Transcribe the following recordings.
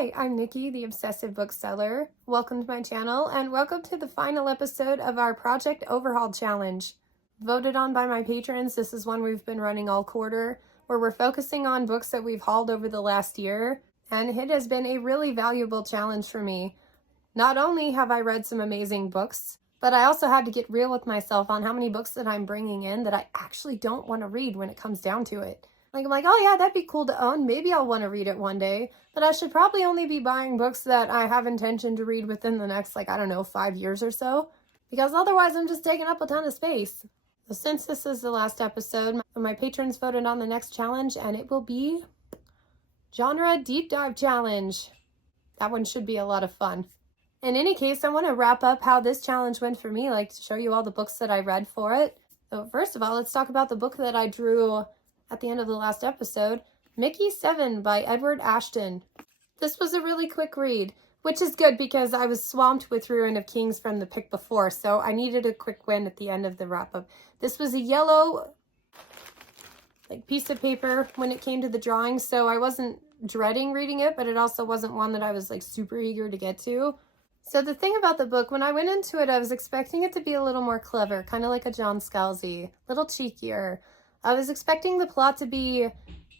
Hi, I'm Niki, the Obsessive Bookseller. Welcome to my channel, and welcome to the final episode of our Project Overhaul Challenge. Voted on by my patrons, this is one we've been running all quarter, where we're focusing on books that we've hauled over the last year, and it has been a really valuable challenge for me. Not only have I read some amazing books, but I also had to get real with myself on how many books that I'm bringing in that I actually don't want to read when it comes down to it. I'm like, oh yeah, that'd be cool to own. Maybe I'll want to read it one day, but I should probably only be buying books that I have intention to read within the next, 5 years or so, because otherwise I'm just taking up a ton of space. So since this is the last episode, my patrons voted on the next challenge, and it will be Genre Deep Dive Challenge. That one should be a lot of fun. In any case, I want to wrap up how this challenge went for me, to show you all the books that I read for it. So first of all, let's talk about the book that I drew at the end of the last episode, Mickey 7 by Edward Ashton. This was a really quick read, which is good because I was swamped with Ruin of Kings from the pick before, so I needed a quick win at the end of the wrap-up. This was a yellow piece of paper when it came to the drawing, so I wasn't dreading reading it, but it also wasn't one that I was super eager to get to. So the thing about the book, when I went into it, I was expecting it to be a little more clever, kind of like a John Scalzi, a little cheekier. I was expecting the plot to be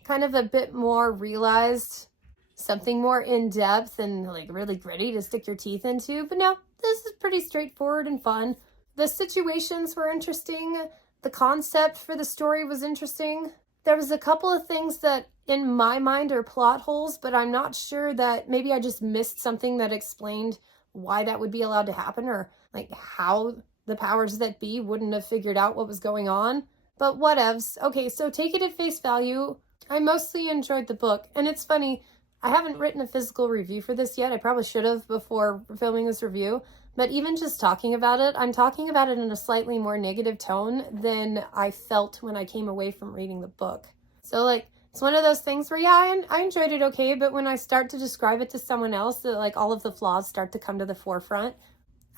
kind of a bit more realized, something more in-depth and really gritty to stick your teeth into, but no, this is pretty straightforward and fun. The situations were interesting. The concept for the story was interesting. There was a couple of things that in my mind are plot holes, but I'm not sure that maybe I just missed something that explained why that would be allowed to happen, or how the powers that be wouldn't have figured out what was going on. But whatevs. Okay, so take it at face value. I mostly enjoyed the book. And it's funny, I haven't written a physical review for this yet. I probably should have before filming this review. But even just talking about it, I'm talking about it in a slightly more negative tone than I felt when I came away from reading the book. So it's one of those things where, yeah, I enjoyed it okay, but when I start to describe it to someone else, all of the flaws start to come to the forefront.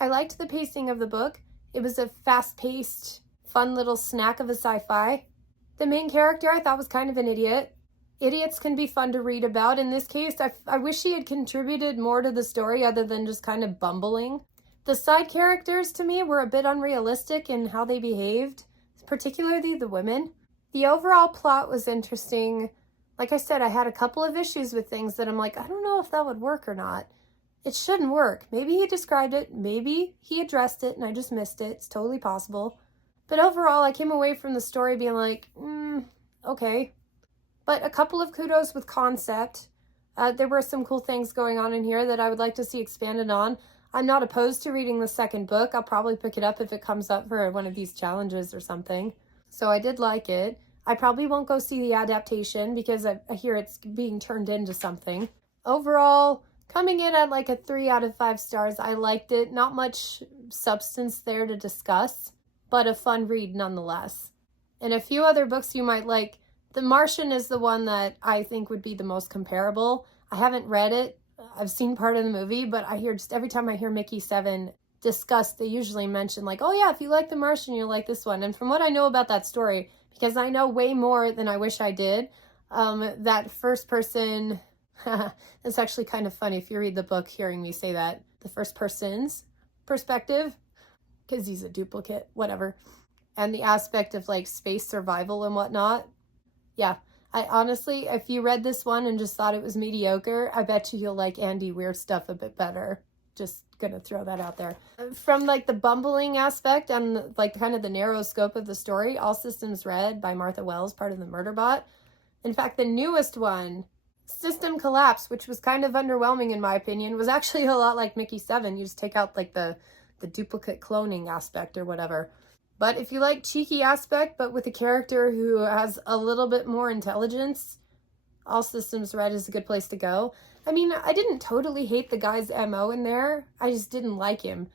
I liked the pacing of the book. It was a fast-paced, fun little snack of a sci-fi. The main character I thought was kind of an idiot. Idiots can be fun to read about. In this case, I wish he had contributed more to the story other than just kind of bumbling. The side characters to me were a bit unrealistic in how they behaved, particularly the women. The overall plot was interesting. Like I said, I had a couple of issues with things that I'm I don't know if that would work or not. It shouldn't work. Maybe he described it, maybe he addressed it and I just missed it. It's totally possible. But overall, I came away from the story being okay. But a couple of kudos with concept. There were some cool things going on in here that I would like to see expanded on. I'm not opposed to reading the second book. I'll probably pick it up if it comes up for one of these challenges or something. So I did like it. I probably won't go see the adaptation because I hear it's being turned into something. Overall, coming in at a 3 out of 5 stars. I liked it. Not much substance there to discuss, but a fun read nonetheless. And a few other books you might like. The Martian is the one that I think would be the most comparable. I haven't read it. I've seen part of the movie, but I hear just every time I hear Mickey 7 discussed, they usually mention oh yeah, if you like The Martian, you'll like this one. And from what I know about that story, because I know way more than I wish I did, that first person, it's actually kind of funny if you read the book hearing me say that, the first person's perspective, because he's a duplicate, whatever. And the aspect of space survival and whatnot. Yeah, I honestly, if you read this one and just thought it was mediocre, I bet you'll like Andy Weir's stuff a bit better. Just gonna throw that out there. From the bumbling aspect and kind of the narrow scope of the story, All Systems Red by Martha Wells, part of the Murderbot. In fact, the newest one, System Collapse, which was kind of underwhelming in my opinion, was actually a lot like Mickey 7. You just take out the duplicate cloning aspect or whatever. But if you like cheeky aspect, but with a character who has a little bit more intelligence, All Systems Red is a good place to go. I mean, I didn't totally hate the guy's MO in there. I just didn't like him.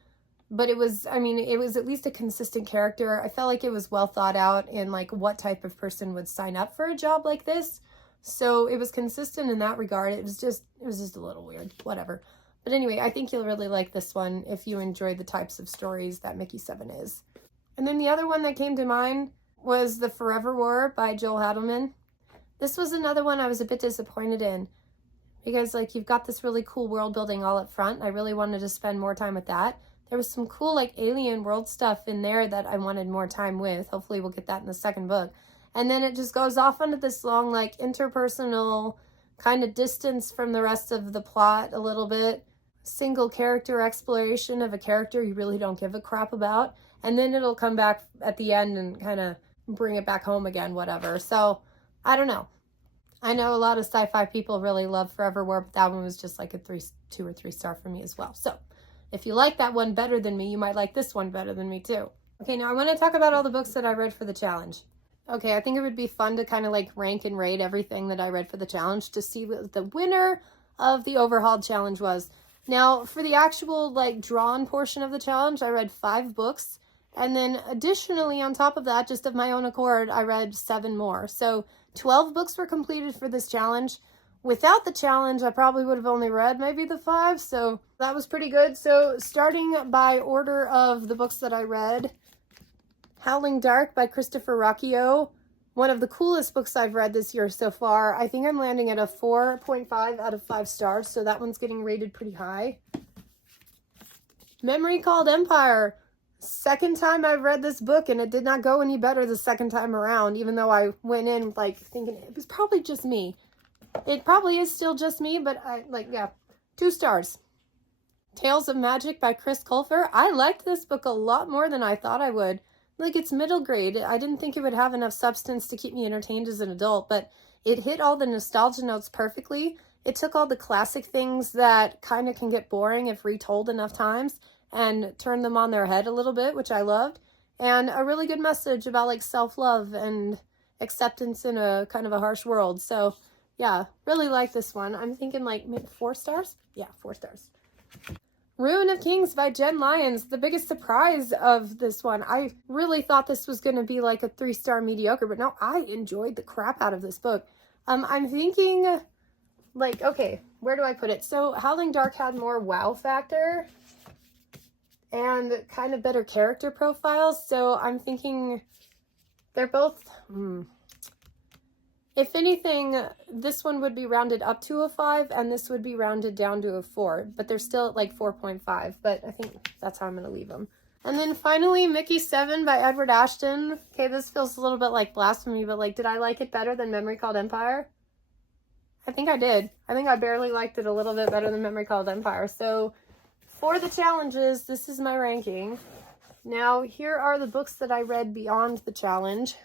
But it was at least a consistent character. I felt like it was well thought out in what type of person would sign up for a job like this. So it was consistent in that regard. It was just a little weird, whatever. But anyway, I think you'll really like this one if you enjoy the types of stories that Mickey 7 is. And then the other one that came to mind was The Forever War by Joel Hadelman. This was another one I was a bit disappointed in. because like you've got this really cool world building all up front. I really wanted to spend more time with that. There was some cool like alien world stuff in there that I wanted more time with. Hopefully we'll get that in the second book. And then it just goes off into this long like interpersonal kind of distance from the rest of the plot a little bit. Single character exploration of a character you really don't give a crap about. And then it'll come back at the end and kind of bring it back home again, whatever. So I don't know. I know a lot of sci-fi people really love Forever War, but that one was just like a 2 or 3 star for me as well. So if you like that one better than me, you might like this one better than me too. Okay, now I want to talk about all the books that I read for the challenge. Okay, I think it would be fun to kind of like rank and rate everything that I read for the challenge to see what the winner of the overhauled challenge was. Now, for the actual like drawn portion of the challenge, I read 5 books. And then additionally, on top of that, just of my own accord, I read 7 more. So 12 books were completed for this challenge. Without the challenge, I probably would have only read maybe the 5. So that was pretty good. So starting by order of the books that I read, Howling Dark by Christopher Rocchio. One of the coolest books I've read this year so far. I think I'm landing at a 4.5 out of 5 stars. So that one's getting rated pretty high. Memory Called Empire. Second time I've read this book, and it did not go any better the second time around, even though I went in like thinking it was probably just me. It probably is still just me, but yeah, 2 stars. Tales of Magic by Chris Colfer. I liked this book a lot more than I thought I would. Like, it's middle grade. I didn't think it would have enough substance to keep me entertained as an adult, but it hit all the nostalgia notes perfectly. It took all the classic things that kind of can get boring if retold enough times and turned them on their head a little bit, which I loved. And a really good message about like self-love and acceptance in a kind of a harsh world. So yeah, really like this one. I'm thinking like maybe 4 stars. Yeah, 4 stars. Ruin of Kings by Jen Lyons. The biggest surprise of this one. I really thought this was going to be like a 3-star mediocre, but no, I enjoyed the crap out of this book. I'm thinking like, okay, where do I put it? So Howling Dark had more wow factor and kind of better character profiles. So I'm thinking they're both, if anything, this one would be rounded up to a 5 and this would be rounded down to a 4, but they're still at like 4.5, but I think that's how I'm going to leave them. And then finally, Mickey 7 by Edward Ashton. Okay, this feels a little bit like blasphemy, but like, did I like it better than Memory Called Empire? I think I did. I think I barely liked it a little bit better than Memory Called Empire. So for the challenges, this is my ranking. Now, here are the books that I read beyond the challenge.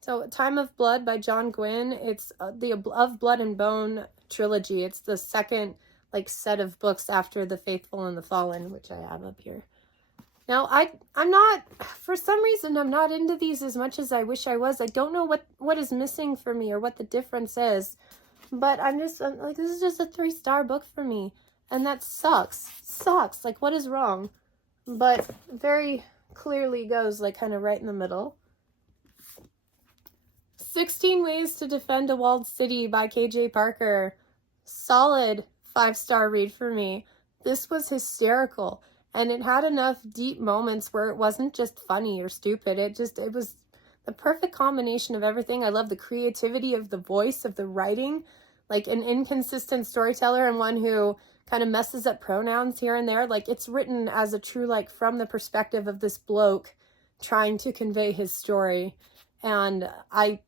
So, Time of Blood by John Gwynne. It's the Of Blood and Bone trilogy. It's the second like set of books after The Faithful and the Fallen, which I have up here. Now, I'm not, for some reason, I'm not into these as much as I wish I was. I don't know what is missing for me or what the difference is. But I'm like, this is just a 3-star book for me. And that sucks. Sucks. Like, what is wrong? But very clearly goes, like, kind of right in the middle. 16 Ways to Defend a Walled City by KJ Parker. Solid 5-star read for me. This was hysterical. And it had enough deep moments where it wasn't just funny or stupid. It was the perfect combination of everything. I love the creativity of the voice, of the writing. Like an inconsistent storyteller and one who kind of messes up pronouns here and there. Like, it's written as a true, like, from the perspective of this bloke trying to convey his story. And I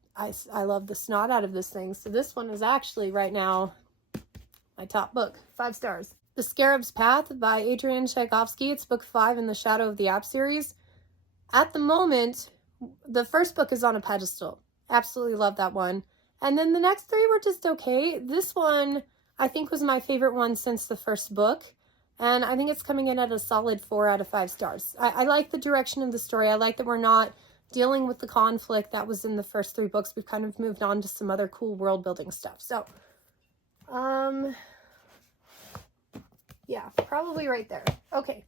love the snot out of this thing. So this one is actually right now my top book. 5 stars. The Scarab's Path by Adrian Tchaikovsky. It's book 5 in the Shadow of the App series. At the moment, the first book is on a pedestal. Absolutely love that one. And then the next 3 were just okay. This one, I think, was my favorite one since the first book. And I think it's coming in at a solid 4 out of 5 stars. I like the direction of the story. I like that we're not dealing with the conflict that was in the first 3 books. We've kind of moved on to some other cool world building stuff. So, yeah, probably right there. Okay.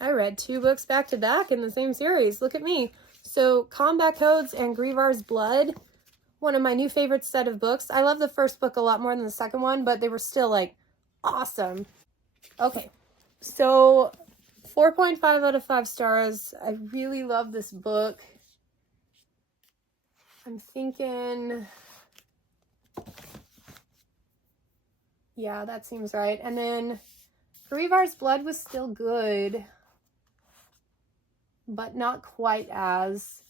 I read 2 books back to back in the same series. Look at me. So, Combat Codes and Grievar's Blood. One of my new favorite set of books. I love the first book a lot more than the second one, but they were still, like, awesome. Okay, so 4.5 out of 5 stars. I really love this book. I'm thinking Yeah, that seems right. And then Revar's Blood was still good, but not quite as,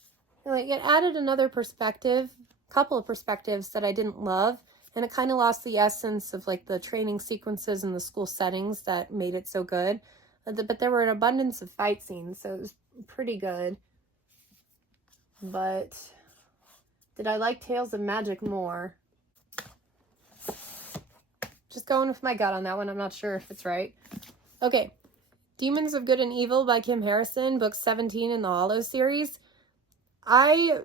like, it added another perspective, couple of perspectives that I didn't love, and it kind of lost the essence of like the training sequences and the school settings that made it so good. But there were an abundance of fight scenes, so it was pretty good. But did I like Tales of Magic more? Just going with my gut on that one. I'm not sure if it's right. Okay. Demons of Good and Evil by Kim Harrison, book 17 in the Hollow series. I'd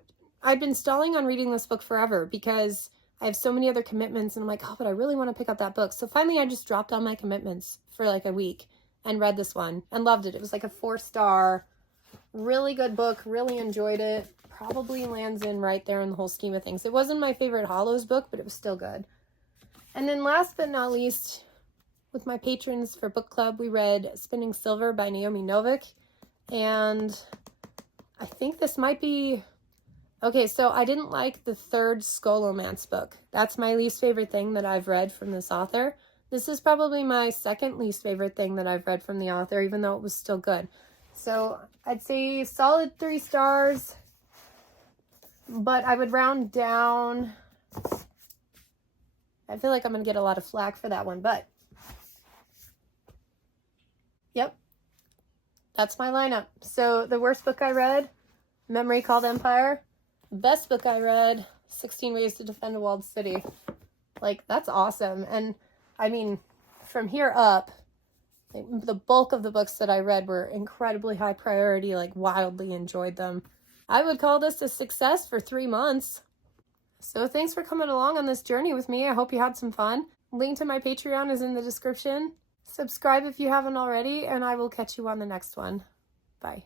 been stalling on reading this book forever because I have so many other commitments, and I'm like, oh, but I really want to pick up that book. So finally I just dropped all my commitments for like a week and read this one and loved it. It was like a 4-star, really good book, really enjoyed it. Probably lands in right there in the whole scheme of things. It wasn't my favorite Hollows book, but it was still good. And then last but not least, with my patrons for book club, we read Spinning Silver by Naomi Novik. And I think this might be... Okay, so I didn't like the 3rd Scholomance book. That's my least favorite thing that I've read from this author. This is probably my 2nd least favorite thing that I've read from the author, even though it was still good. So I'd say solid 3 stars, but I would round down. I feel like I'm going to get a lot of flack for that one, but yep, that's my lineup. So the worst book I read, Memory Called Empire. Best book I read, 16 Ways to Defend a Walled City. Like, that's awesome. And I mean, from here up, the bulk of the books that I read were incredibly high priority, like wildly enjoyed them. I would call this a success for 3 months. So thanks for coming along on this journey with me. I hope you had some fun. Link to my Patreon is in the description. Subscribe if you haven't already, and I will catch you on the next one. Bye.